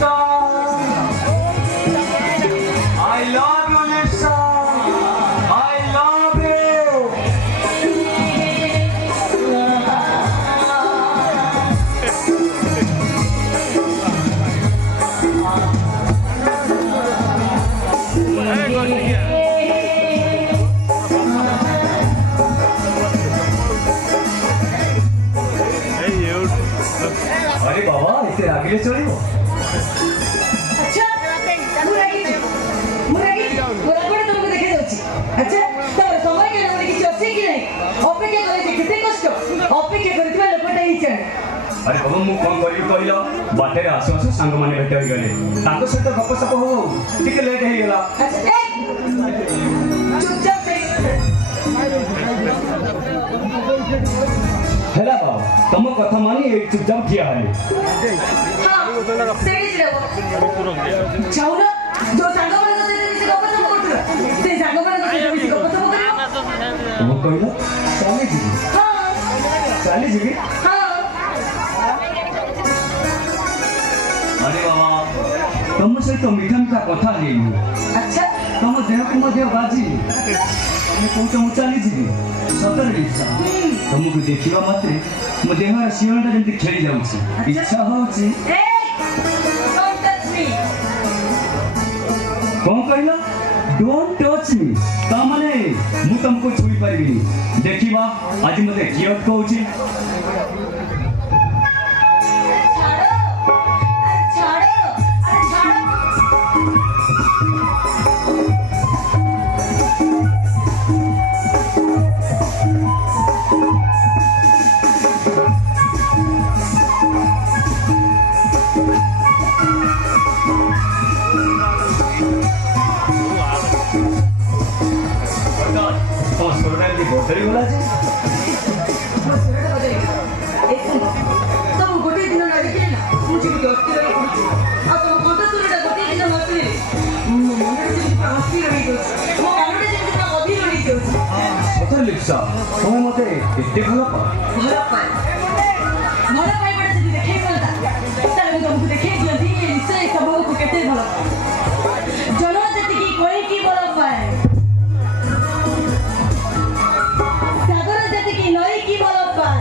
Lipsa. I love you, Lipsa. I love you. अरे बाबा इसे आगे चलो अच्छा मुरागी पूरा तुमको देखे जाउची अच्छा तोर समय के लोग किछ अछि कि नहीं अपेक्षा करे जे केते कष्ट अपेक्षा करथिबा लोकटा ही छन अरे बाबा मु कोन करियो कहिलो बाटे आसु आसु संग माने भेट होई गले ताको सहित गप सप हो टिके लेट हे गेला अच्छा ए चुपचाप से हेला बाबा तुम कथा मानी एक चुपचाप ठिया है हां सेडी जिराओ जाऊ ना जो सांग माने तो से गप सप करथला से सांग माने तो से गप सप करियो तुम कहिलो चाली जी हां चाली जी हां अरे बाबा तुम सहित मीठा मीठा कथा हे अच्छा तुम देह को मध्य बाजी तुम कौच मु चाली जी सतर इच्छा तुमको देखिबा मात्रे मो देहर सियोनटा जंती खेली जाउची इच्छा होउची ए डोंट टच मी कौन कहला डोंट टच मी ता माने मु तुमको छुई परिबिनी देखिबा आज मते कियत कहउची छाड़ो अरे छाड़ो तुम सोरडा दी बोतरी बोला जी तुम गोटे दिन लगे ना मुझे भी दोस्ती रही पड़ी अब तुम गोटे सुरटा गोटे दिन मसले मुझे भी प्रास्ती रही गई वो कानून से कितना अभी रही गई सतर लिप्सा तुम मते एते भलो पा भला पाए बड़े से देखे बोलता तारे मैं तुमको देखे दिया थी इससे सब को कहते भला जनो जति की कोई की भला पाए सागर जति की नई की भला पाए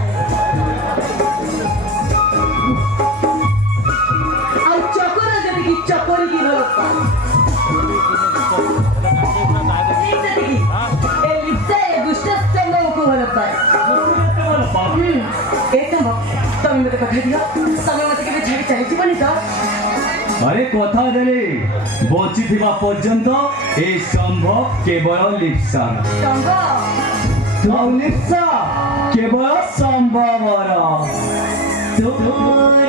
और चकोर जति की चकोरी की भला पाए एक जति की ए लिप्सा ए दुष्ट समय को भला पाए एकदम तभी मत कथा दिया समय मत के छाड़ी चली जीवनी तो अरे कथा देले बची थिबा पर्यंत ए संभव केवल लिप्सा संग तो लिप्सा केवल संभव तोर